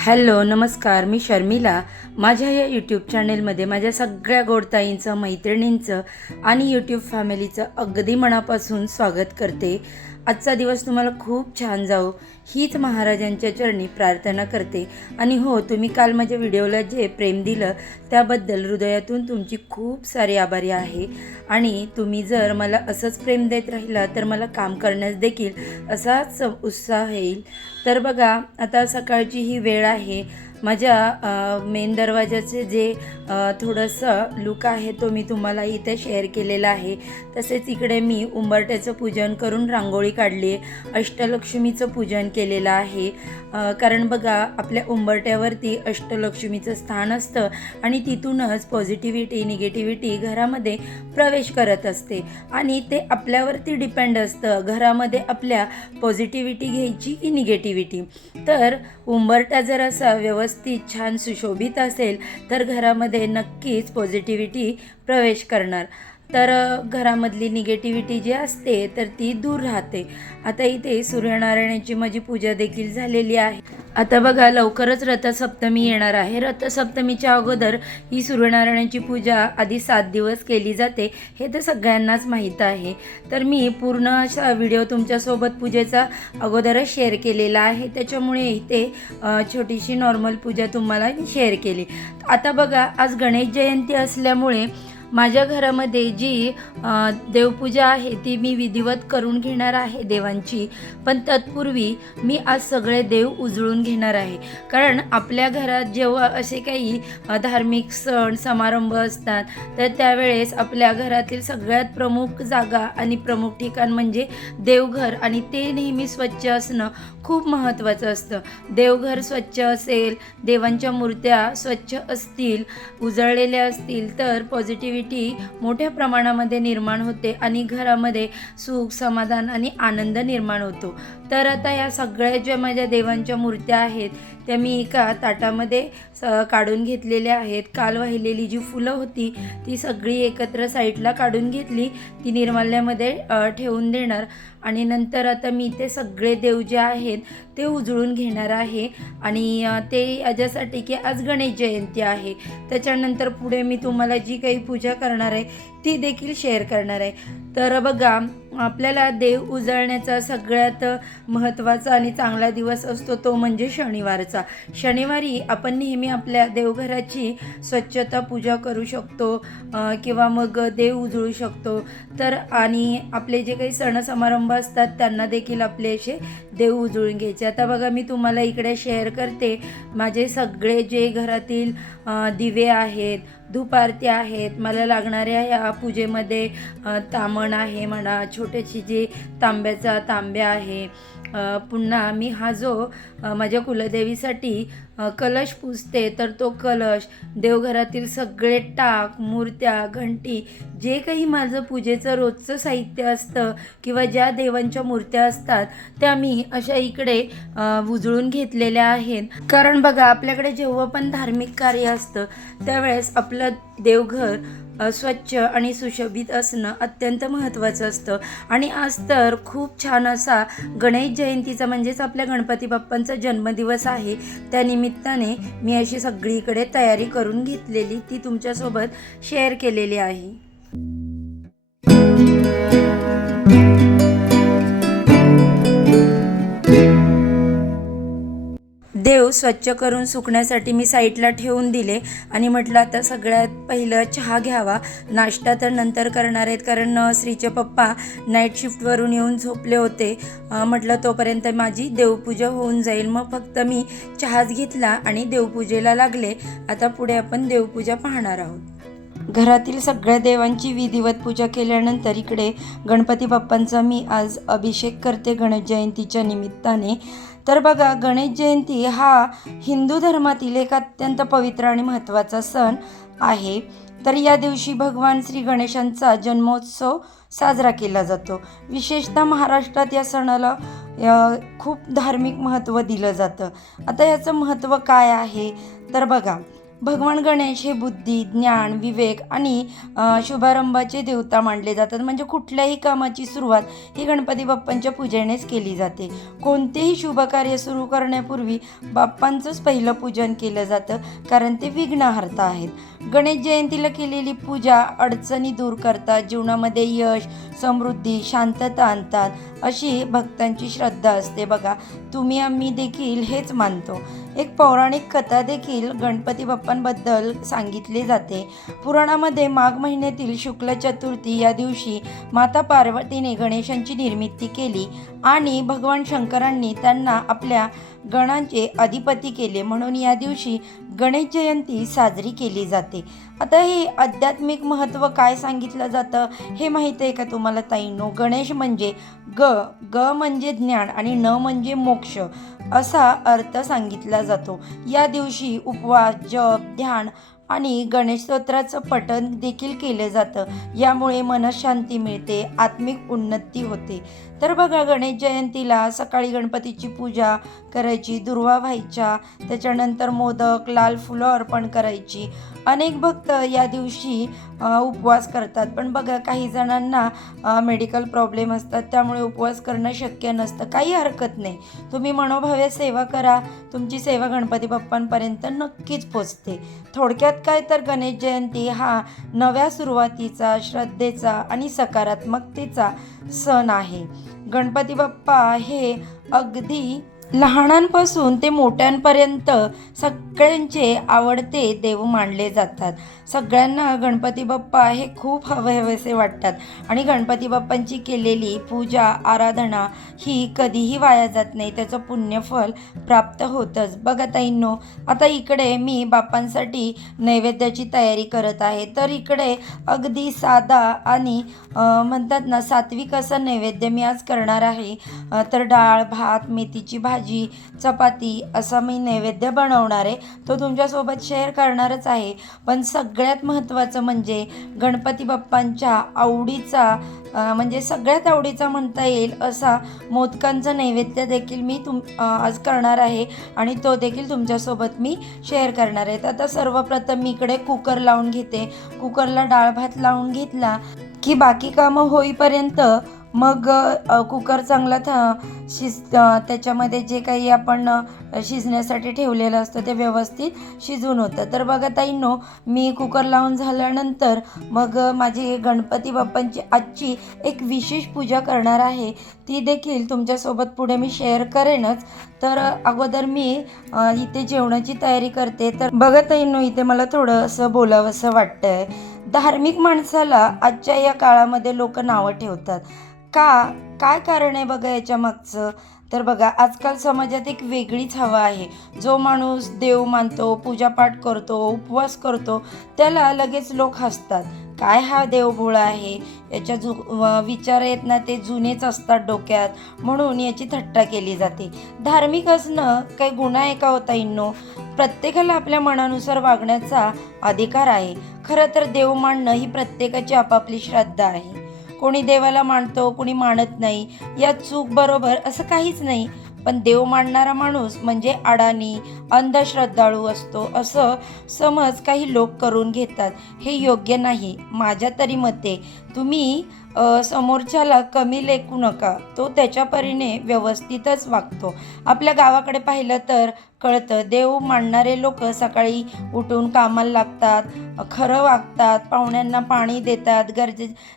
Hello नमस्कार, मी शर्मिला. माझ्या या यूट्यूब चॅनेलमध्ये माझ्या सगळ्या गोडताईंचं, मैत्रिणींचं आणि यूट्यूब फॅमिलीचं अगदी मनापासून स्वागत करते. आजचा दिवस तुम्हाला खूप छान जाऊ हीच महाराजांच्या चरणी प्रार्थना करते. आणि हो, तुम्ही काल माझ्या व्हिडिओला जे प्रेम दिलं त्याबद्दल हृदयातून तुमची खूप सारी आभारी आहे. आणि तुम्ही जर मला असंच प्रेम देत राहिला तर मला काम करण्यास देखील असाच उत्साह येईल. तर बघा, आता सकाळची ही वेळ आहे. माझ्या मेन दरवाजाचे जे थोडंसं लुक आहे तो मी तुम्हाला इथे शेअर केलेला आहे. तसेच इकडे मी उंबरट्याचं पूजन करून रांगोळी काढली आहे, अष्टलक्ष्मीचं पूजन केलेलं आहे. कारण बघा, आपल्या उंबरट्यावरती अष्टलक्ष्मीचं स्थान असतं आणि तिथूनच पॉझिटिव्हिटी निगेटिव्हिटी घरामध्ये प्रवेश करत असते. आणि ते आपल्यावरती डिपेंड असतं, घरामध्ये आपल्या पॉझिटिव्हिटी घ्यायची की निगेटिव्हिटी. तर उंबरटा जर असा व्यवस्थित छान सुशोभित असेल तर घरामध्ये नक्कीच पॉझिटिव्हिटी प्रवेश करणार. तर घरामधली निगेटिव्हिटी जी असते तर ती दूर राहते. आता इथे सूर्यनारायणाची माझी पूजा देखील झालेली आहे. आता बघा, लवकरच रथसप्तमी येणार आहे. रथसप्तमीच्या अगोदर ही सूर्यनारायणाची पूजा आधी 7 दिवस केली जाते, हे तर सगळ्यांनाच माहीत आहे. तर मी पूर्ण असा व्हिडिओ तुमच्यासोबत पूजेचा अगोदरच शेअर केलेला आहे, त्याच्यामुळे इथे छोटीशी नॉर्मल पूजा तुम्हाला शेअर केली. आता बघा, आज गणेश जयंती असल्यामुळे माझ्या घरामध्ये जी देवपूजा आहे ती मी विधिवत करून घेणार आहे देवांची. पण तत्पूर्वी मी आज सगळे देव उजळून घेणार आहे. कारण आपल्या घरात जेव्हा असे काही धार्मिक सण समारंभ असतात तर त्यावेळेस आपल्या घरातील सगळ्यात प्रमुख जागा आणि प्रमुख ठिकाण म्हणजे देवघर, आणि ते नेहमी स्वच्छ असणं खूप महत्त्वाचं असतं. देवघर स्वच्छ असेल, देवांच्या मूर्त्या स्वच्छ असतील, उजळलेल्या असतील तर पॉझिटिव्हिटी मोठ्या प्रमाणामध्ये निर्माण होते आणि घरामध्ये सुख समाधान आणि आनंद निर्माण होतो. तर आता या सगळ्या ज्या माझ्या देवांच्या मूर्त्या आहेत त्या मी एका ताटामध्ये काढून घेतलेल्या आहेत. काल वाहिलेली जी फुलं होती ती सगळी एकत्र साईडला काढून घेतली, ती निर्माल्यामध्ये ठेवून देणार. आणि नंतर आता मी ते सगळे देव जे आहेत ते उजळून घेणार आहे. आणि ते याच्यासाठी की आज गणेश जयंती आहे. त्याच्यानंतर पुढे मी तुम्हाला जी काही पूजा करणार आहे ती देखील शेअर करणार आहे. तर बघा, आपल्याला देव उजळण्याचा सगळ्यात महत्त्वाचा आणि चांगला दिवस असतो तो म्हणजे शनिवारचा. शनिवारी आपण नेहमी आपल्या देवघराची स्वच्छता पूजा करू शकतो किंवा मग देव उजळू शकतो. तर आणि आपले जे काही सण समारंभ असतात त्यांना देखील आपले असे देव उजळून घ्यायचे. आता बघा, मी तुम्हाला इकडे शेअर करते माझे सगळे जे घरातील दिवे आहेत, धूप आरती आहेत, मला लागणाऱ्या या पूजेमध्ये तामण आहे म्हणा, छोटेशी जी तांब्याचा तांब्या आहे. पुन्हा मी हा जो माझ्या कुलदेवीसाठी कलश पुजते तर तो कलश, देवघरातील सगळे टाक, मूर्त्या, घंटी, जे काही माझं पूजेचं रोजचं साहित्य असतं किंवा ज्या देवांच्या मूर्त्या असतात त्या मी अशा इकडे उजळून घेतलेल्या आहेत. कारण बघा, आपल्याकडे जेव्हा पण धार्मिक कार्य असतं त्यावेळेस आपलं देवघर स्वच्छ आणि सुशोभित असणं अत्यंत महत्त्वाचं असतं. आणि आज तर खूप छान असा गणेश जयंतीचा म्हणजेच आपल्या गणपती बाप्पांचा जन्मदिवस आहे. त्यानिमित्ताने मी अशी सगळीकडे तयारी करून घेतलेली ती तुमच्यासोबत शेअर केलेली आहे. देव स्वच्छ करून सुकण्यासाठी मी साईडला ठेवून दिले आणि म्हटलं आता सगळ्यात पहिलं चहा घ्यावा. नाश्ता तर नंतर करणार आहेत, कारण श्रीचे पप्पा नाईट शिफ्टवरून येऊन झोपले होते. म्हटलं तोपर्यंत माझी देवपूजा होऊन जाईल. मग फक्त मी चहाच घेतला आणि देवपूजेला लागले. आता पुढे आपण देवपूजा पाहणार आहोत. घरातील सगळ्या देवांची विधिवत पूजा केल्यानंतर इकडे गणपती बाप्पांचा मी आज अभिषेक करते गणेश जयंतीच्या निमित्ताने. तर बघा, गणेश जयंती हा हिंदू धर्मातील एक अत्यंत पवित्र आणि महत्त्वाचा सण आहे. तर या दिवशी भगवान श्री गणेशांचा जन्मोत्सव साजरा केला जातो. विशेषतः महाराष्ट्रात या सणाला खूप धार्मिक महत्त्व दिलं जातं. आता याचं महत्त्व काय आहे तर बघा, भगवान गणेश हे बुद्धी, ज्ञान, विवेक आणि शुभारंभाचे देवता मानले जातात. म्हणजे कुठल्याही कामाची सुरुवात ही गणपती बाप्पांच्या पूजेनेच केली जाते. कोणतेही शुभ कार्य सुरू करण्यापूर्वी बाप्पांचंच पहिलं पूजन केलं जातं, कारण ते विघ्नहर्ता आहेत. गणेश जयंतीला केलेली पूजा अडचणी दूर करतात, जीवनामध्ये यश, समृद्धी, शांतता आणतात, अशी भक्तांची श्रद्धा असते. बघा, तुम्ही आम्ही देखील हेच मानतो. एक पौराणिक कथा देखील गणपती बाप्पांबद्दल सांगितली जाते. पुराणामध्ये माघ महिन्यातील शुक्ल चतुर्थी या दिवशी माता पार्वतीने गणेशांची निर्मिती केली आणि भगवान शंकरांनी त्यांना आपल्या गणांचे अधिपती केले, म्हणून या दिवशी गणेश जयंती साजरी केली जाते. आता हे आध्यात्मिक महत्त्व काय सांगितलं जातं हे माहीत आहे का तुम्हाला ताईंनो? गणेश म्हणजे ग म्हणजे ज्ञान आणि न म्हणजे मोक्ष असा अर्थ सांगितला जातो. या दिवशी उपवास, जप, ध्यान आणि गणेश स्तोत्राचं पठण देखील केलं जातं. यामुळे मनशांती मिळते, आत्मिक उन्नती होते. तर बघा, गणेश जयंतीला सकाळी गणपतीची पूजा करायची, दुर्वा व्हायच्या, त्याच्यानंतर मोदक, लाल फुलं अर्पण करायची. अनेक भक्त या दिवशी उपवास करतात. पण बघा, काही जणांना मेडिकल प्रॉब्लेम असतात, त्यामुळे उपवास करणं शक्य नसतं. काही हरकत नाही, तुम्ही मनोभावे सेवा करा, तुमची सेवा गणपती बाप्पांपर्यंत नक्कीच पोचते. थोडक्यात काय, तर गणेश जयंती हा नव्या सुरुवातीचा, श्रद्धेचा आणि सकारात्मकतेचा सण आहे. गणपती बाप्पा हे अगदी लहानांपासून ते मोठ्यांपर्यंत सगळ्यांचे आवडते देव मानले जातात. सगळ्यांना गणपती बाप्पा हे खूप हवेहवेसे वाटतात आणि गणपती बाप्पांची केलेली पूजा, आराधना ही कधीही वाया जात नाही, त्याचं पुण्यफल प्राप्त होतंच. बघा ताईंनो, आता इकडे मी बाप्पांसाठी नैवेद्याची तयारी करत आहे. तर इकडे अगदी साधा आणि म्हणतात ना सात्विक असा नैवेद्य मी आज करणार आहे. तर डाळ, भात, मेथीची भाजी, चपाती असा मी नैवेद्य बनवणार आहे. तो तुमच्यासोबत शेअर करणारच आहे. पण सगळ्यात महत्त्वाचं म्हणजे गणपती बाप्पांच्या आवडीचा म्हणजे सगळ्यात आवडीचा म्हणता येईल असा मोदकांचा नैवेद्य देखील मी आज करणार आहे आणि तो देखील तुमच्यासोबत मी शेअर करणार आहे. तर आता सर्वप्रथम मी इकडे कुकर लावून घेते. कुकरला डाळ भात लावून घेतला की बाकी कामं होईपर्यंत मग कुकर चांगला त्याच्यामध्ये जे काही आपण शिजण्यासाठी ठेवलेलं असतं ते व्यवस्थित शिजून होतं. तर बघा ताईंनो, मी कुकर लावून झाल्यानंतर मग माझी गणपती बाप्पांची आजची एक विशेष पूजा करणार आहे, ती देखील तुमच्यासोबत पुढे मी शेअर करेनच. तर अगोदर मी इथे जेवणाची तयारी करते. तर बघा ताईंनो, इथे मला थोडं असं बोलावंसं वाटतंय. धार्मिक माणसाला आजच्या या काळामध्ये लोक नावं ठेवतात. काय कारण आहे बघा याच्या मागचं? तर बघा, आजकाल समाजात एक वेगळीच हवा आहे. जो माणूस देव मानतो, पूजापाठ करतो, उपवास करतो, त्याला लगेच लोक हसतात. काय हा देव भोळा आहे, याच्या विचार आहेत ना ते जुनेच असतात डोक्यात, म्हणून याची थट्टा केली जाते. धार्मिक असणं काही गुन्हा आहे का हो ताईंनो? प्रत्येकाला आपल्या मनानुसार वागण्याचा अधिकार आहे. खरं तर देव मानणं ही प्रत्येकाची आपापली श्रद्धा आहे. कोणी देवाला मानतो, कोणी मानत नाही, यात चूक बरोबर असं काहीच नाही. पण देव मानणारा माणूस म्हणजे अडाणी, अंधश्रद्धाळू असतो असं समज काही लोक करून घेतात. हे योग्य नाही माझ्या तरी मते. तुम्ही समोरच्याला कमी लेखू नका, तो त्याच्या परीने व्यवस्थितच वागतो. आपल्या गावाकडे पाहिलं तर कळतं, देव मानणारे लोक सकाळी उठून कामाला लागतात, खरं वागतात, पाहुण्यांना पाणी देतात,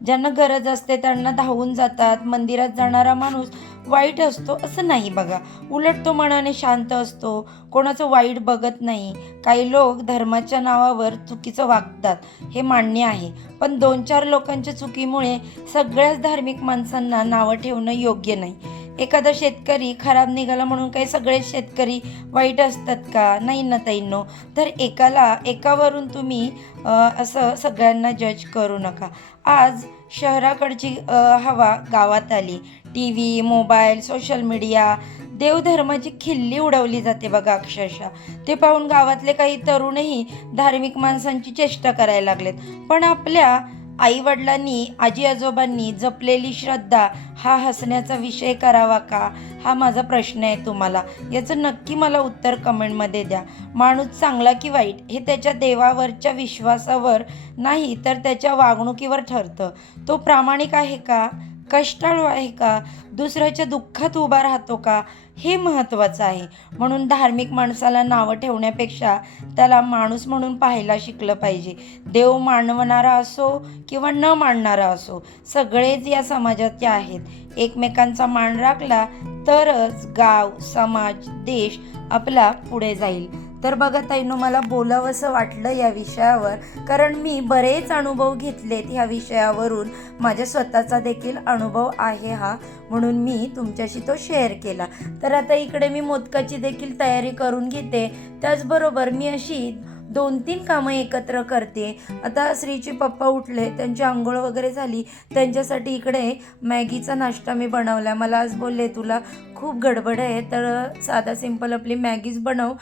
ज्यांना गरज असते त्यांना धावून जातात. मंदिरात जाणारा माणूस वाईट असतो असं नाही बघा, उलट तो मनाने शांत असतो, कोणाचं वाईट बघत नाही. काही लोक धर्माच्या नावावर चुकीचं वागतात, हे मान्य आहे, पण 2-4 लोकांच्या चुकीमुळे सगळ्याच धार्मिक माणसांना नावं ठेवणं योग्य नाही. एखादा शेतकरी खराब निघाला म्हणून काही सगळे शेतकरी वाईट असतात का? नाही ना ताईंनो. तर एकावरून तुम्ही असं सगळ्यांना जज करू नका. आज शहराकडची हवा गावात आली. TV, मोबाईल, सोशल मीडिया, देवधर्माची खिल्ली उडवली जाते बघा अक्षरशः. ते पाहून गावातले काही तरुणही धार्मिक माणसांची चेष्टा करायला लागलेत. पण आपल्या आईवडिलांनी आजी आजोबांनी जपलेली श्रद्धा हा हसण्याचा विषय करावा का, हा माझा प्रश्न आहे तुम्हाला. याचं नक्की मला उत्तर कमेंटमध्ये द्या. माणूस चांगला की वाईट हे त्याच्या देवावरच्या विश्वासावर नाही तर त्याच्या वागणुकीवर ठरतं. तो प्रामाणिक आहे का, कष्टाळू आहे का, दुसऱ्याच्या दुःखात उभा राहतो का, हे महत्त्वाचं आहे. म्हणून धार्मिक माणसाला नावं ठेवण्यापेक्षा त्याला माणूस म्हणून पाहायला शिकलं पाहिजे. देव मानवणारा असो किंवा न मानणारा असो, सगळेच या समाजाचे आहेत. एकमेकांचा मान राखला तरच गाव, समाज, देश आपला पुढे जाईल. तर बघा ताईनो, मला बोलावंसं वाटलं या विषयावर, कारण मी बरेच अनुभव घेतलेत ह्या विषयावरून. माझ्या स्वतःचा देखील अनुभव आहे हा, म्हणून मी तुमच्याशी तो शेअर केला. तर आता इकडे मी मोदकाची देखील तयारी करून घेते. त्याचबरोबर मी अशी 2-3 कामं एकत्र करते. आता श्रीचे पप्पा उठले, त्यांची आंघोळ वगैरे झाली, त्यांच्यासाठी इकडे मॅगीचा नाश्ता मी बनवला. मला आज बोलले तुला खूप गडबड आहे तर साधा सिंपल आपली मॅगीच बनव,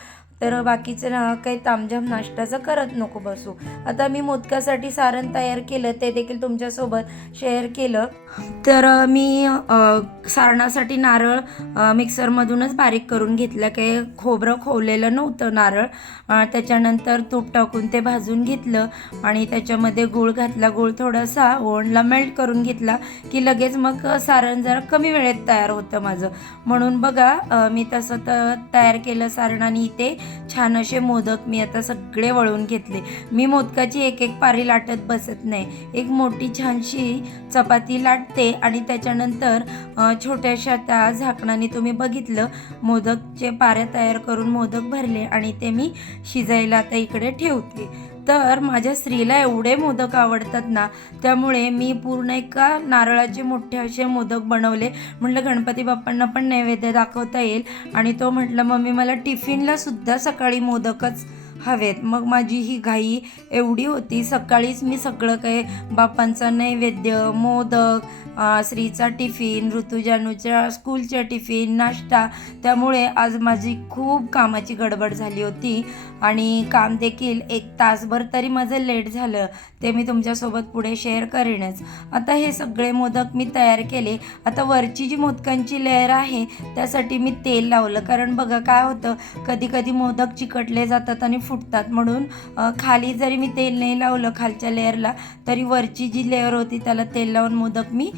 तर बाकीचं ना काही तामझाम नाश्त्याचं करत नको बसू. आता मी मोदकासाठी सारण तयार केलं, ते देखील तुमच्यासोबत शेअर केलं. तर मी सारणासाठी नारळ मिक्सरमधूनच बारीक करून घेतलं, काही खोबरं खोवलेलं नव्हतं नारळ. त्याच्यानंतर तूप टाकून ते भाजून घेतलं आणि त्याच्यामध्ये गूळ घातला. गूळ थोडासा ओव्हनला मेल्ट करून घेतला की लगेच मग सारण जरा कमी वेळेत तयार होतं माझं. म्हणून बघा मी तसं तयार केलं सारण आणि इथे छान असे मोदक मी आता सगळे वळून घेतले. मी मोदकाची एक एक पारी लाटत बसत नाही, एक मोठी छानशी चपाती लाटते आणि त्याच्यानंतर छोट्याशा त्या झाकणाने तुम्ही बघितलं मोदकचे पाऱ्या तयार करून मोदक भरले आणि ते मी शिजायला आता इकडे ठेवते. तर माझ्या स्त्रीला एवढे मोदक आवडतात ना, त्यामुळे मी पूर्ण एका नारळाचे मोठे असे मोदक बनवले. म्हटलं गणपती बाप्पांना पण नैवेद्य दाखवता येईल. आणि तो म्हटलं मम्मी मला टिफिनला सुद्धा सकाळी मोदकच हवेत. मग माझी ही घाई एवढी होती, सकाळीच मी सगळं काही बाप्पांचा नैवेद्य, मोदक, श्रीचा टिफिन, ऋतुजानूच्या स्कूलच्या टिफिन, नाश्ता, त्यामुळे आज माझी खूप कामाची गडबड झाली होती आणि काम देखील 1 तासभर तरी माझं लेट झालं. ते मी तुमच्यासोबत पुढे शेअर करेनच. आता हे सगळे मोदक मी तयार केले. आता वरची जी मोदकांची लेअर आहे त्यासाठी मी तेल लावलं, कारण बघा काय होतं, कधी कधी मोदक चिकटले जातात आणि फुटतात. म्हणून खाली जरी मी तेल नाही लावलं खालच्या लेअरला, तरी वरची जी लेअर होती त्याला तेल लावून मोदक मी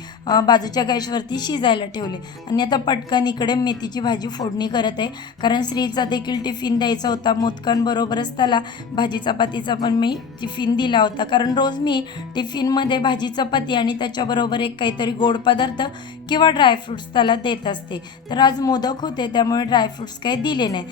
बाजूच्या गॅसवरती शिजायला ठेवले. आणि आता पटकन इकडे मेथीची भाजी फोडणी करत आहे, कारण श्रीचा देखील टिफिन द्यायचा होता. मोदकांबरोबरच त्याला भाजी चपातीचा पण मी टिफिन दिला होता, कारण रोज मी टिफिनमध्ये भाजी चपाती आणि त्याच्याबरोबर एक काहीतरी गोड पदार्थ किंवा ड्रायफ्रूट्स त्याला देत असते. तर आज मोदक होते त्यामुळे ड्रायफ्रूट्स काही दिले नाही.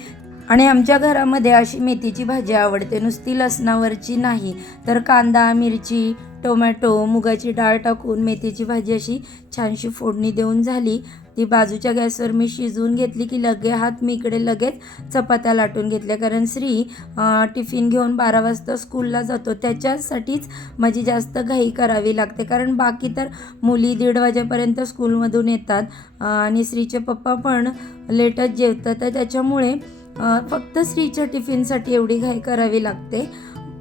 आणि आमच्या घरामध्ये अशी मेथीची भाजी आवडते, नुसती लसणावरची नाही, तर कांदा, मिरची, टोमॅटो, मुगाची डाळ टाकून मेथीची भाजी अशी छानशी फोडणी देऊन झाली. ती बाजूच्या गॅसवर मी शिजवून घेतली की मी इकडे लगेच चपात्या लाटून घेतल्या, कारण श्री टिफिन घेऊन 12 वाजता स्कूलला जातो. त्याच्यासाठीच माझी जास्त घाई करावी लागते, कारण बाकी तर मुली 1:30 वाजेपर्यंत स्कूलमधून येतात आणि श्रीचे पप्पा पण लेटच जेवतात. तर त्याच्यामुळे फक्त श्रीच्या टिफिनसाठी एवढी घाई करावी लागते.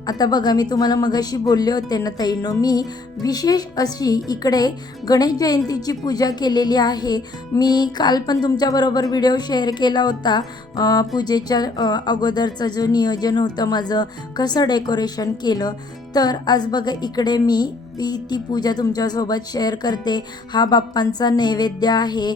आता बघा मी तुम्हाला मगाशी बोलले होते ना ताईनो, मी विशेष अशी इकडे गणेश जयंतीची पूजा केलेली आहे. मी काल पण तुमच्याबरोबर व्हिडिओ शेअर केला होता पूजेच्या अगोदरचं जो नियोजन होतं माझं, कसं डेकोरेशन केलं. तर आज बघा इकडे मी ती पूजा तुमच्यासोबत शेअर करते. हा बाप्पांचा नैवेद्य आहे,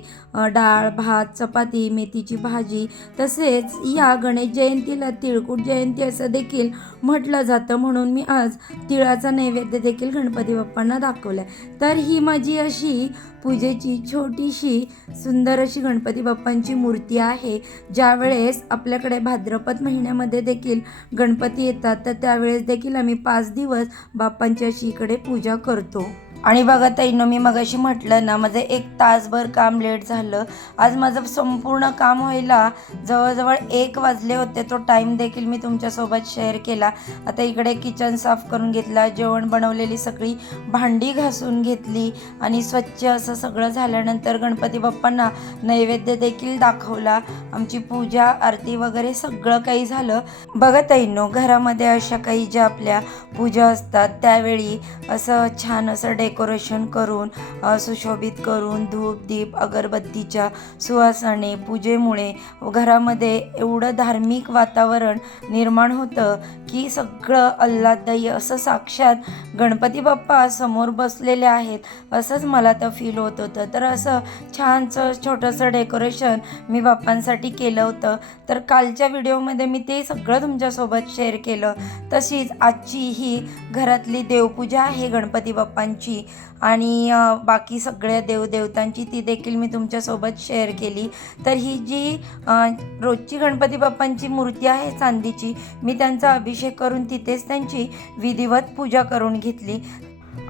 डाळ, भात, चपाती, मेथीची भाजी. तसेच या गणेश जयंतीला तिळकूट जयंती असं देखील म्हटलं जातं, म्हणून मी आज तिळाचा नैवेद्य देखील गणपती बाप्पांना दाखवला. तर ही माझी अशी पूजेची छोटीशी सुंदर अशी गणपती बाप्पांची मूर्ती आहे. ज्यावेळेस आपल्याकडे भाद्रपद महिन्यामध्ये देखील गणपती येतात, तर त्यावेळेस देखील आम्ही 5 दिवस बाप्पांची अशी इकडे पूजा करतो. आणि बघा ताईंनो, मी मगाशी म्हटलं ना, माझं 1 तासभर काम लेट झालं. आज माझं संपूर्ण काम व्हायला जवळजवळ 1 वाजले होते. तो टाईम देखील मी तुमच्यासोबत शेअर केला. आता इकडे किचन साफ करून घेतला, जेवण बनवलेली सगळी भांडी घासून घेतली आणि स्वच्छ असं सगळं झाल्यानंतर गणपती बाप्पांना नैवेद्य देखील दाखवला. आमची पूजा आरती वगैरे सगळं काही झालं. बघा ताईंनो, घरामध्ये अशा काही ज्या आपल्या पूजा असतात त्यावेळी असं छान असं डेकोरेशन करून सुशोभित करून धूप दीप अगरबत्तीच्या सुवासाने पूजेमुळे घरामध्ये एवढं धार्मिक वातावरण निर्माण होतं की सगळं आल्हाददायी असं साक्षात गणपती बाप्पा समोर बसलेले आहेत असंच मला तर फील होत होतं. तर असं छानसं छोटंसं डेकोरेशन मी बाप्पांसाठी केलं होतं. तर कालच्या व्हिडिओमध्ये मी ते सगळं तुमच्यासोबत शेअर केलं. तशीच आजची ही घरातली देवपूजा आहे गणपती बाप्पांची आणि बाकी सगळ्या देवदेवतांची ती देखील मी तुमच्यासोबत शेअर केली. तर ही जी रोजची गणपती बाप्पांची मूर्ती आहे चांदीची, मी त्यांचा अभिषेक करून तिथेच त्यांची विधिवत पूजा करून घेतली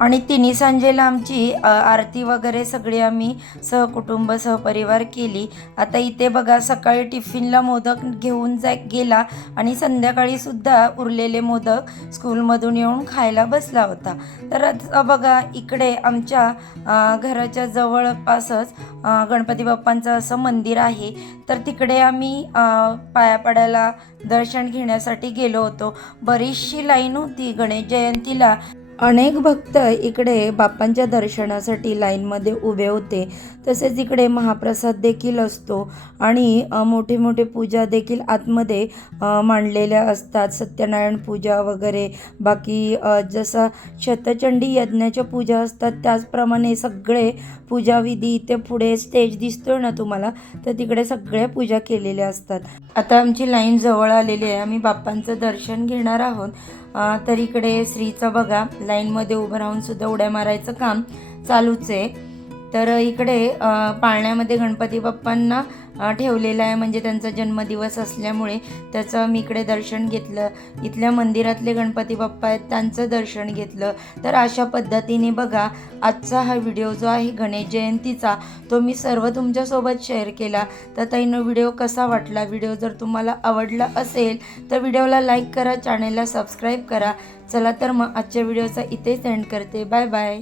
आणि तिन्ही सांजेला आमची आरती वगैरे सगळी आम्ही सहकुटुंब सहपरिवार केली. आता इथे बघा, सकाळी टिफिनला मोदक घेऊन गेला आणि संध्याकाळीसुद्धा उरलेले मोदक स्कूलमधून येऊन खायला बसला होता. तर आता बघा, इकडे आमच्या घराच्या जवळपासच गणपती बाप्पांचं असं मंदिर आहे. तर तिकडे आम्ही पाया पडायला दर्शन घेण्यासाठी गेलो होतो. बरीचशी लाईन होती गणेश जयंतीला. अनेक भक्त इकडे बाप्पांच्या दर्शनासाठी लाईनमध्ये उभे होते. तसेच इकडे महाप्रसाद देखील असतो आणि मोठे मोठे पूजा देखील आतमध्ये मांडलेल्या असतात. सत्यनारायण पूजा वगैरे बाकी जसं शतचंडी यज्ञाच्या पूजा असतात त्याचप्रमाणे सगळे पूजाविधी इथे पुढे स्टेज दिसतोय ना तुम्हाला, तर तिकडे सगळ्या पूजा केलेल्या असतात. आता आमची लाईन जवळ आलेली आहे, आम्ही बाप्पांचं दर्शन घेणार आहोत. तर इकडे श्रीचं बघा, लाईनमध्ये उभं राहून सुद्धा उड्या मारायचं काम चालूच आहे. तर इकडे पाळण्यामध्ये गणपती बाप्पांना ठेवलेला आहे, म्हणजे त्यांचा जन्मदिवस असल्यामुळे त्याचं मी इकडे दर्शन घेतलं. इथल्या मंदिरातले गणपती बाप्पा आहेत त्यांचं दर्शन घेतलं. तर अशा पद्धतीने बघा, आजचा हा व्हिडिओ जो आहे गणेश जयंतीचा, तो मी सर्व तुमच्यासोबत शेअर केला. तर ताईंनो, व्हिडिओ कसा वाटला? व्हिडिओ जर तुम्हाला आवडला असेल तर व्हिडिओला लाईक करा, चॅनलला सबस्क्राईब करा. चला तर मग आजच्या व्हिडिओचा इथेच एंड करते. Bye bye.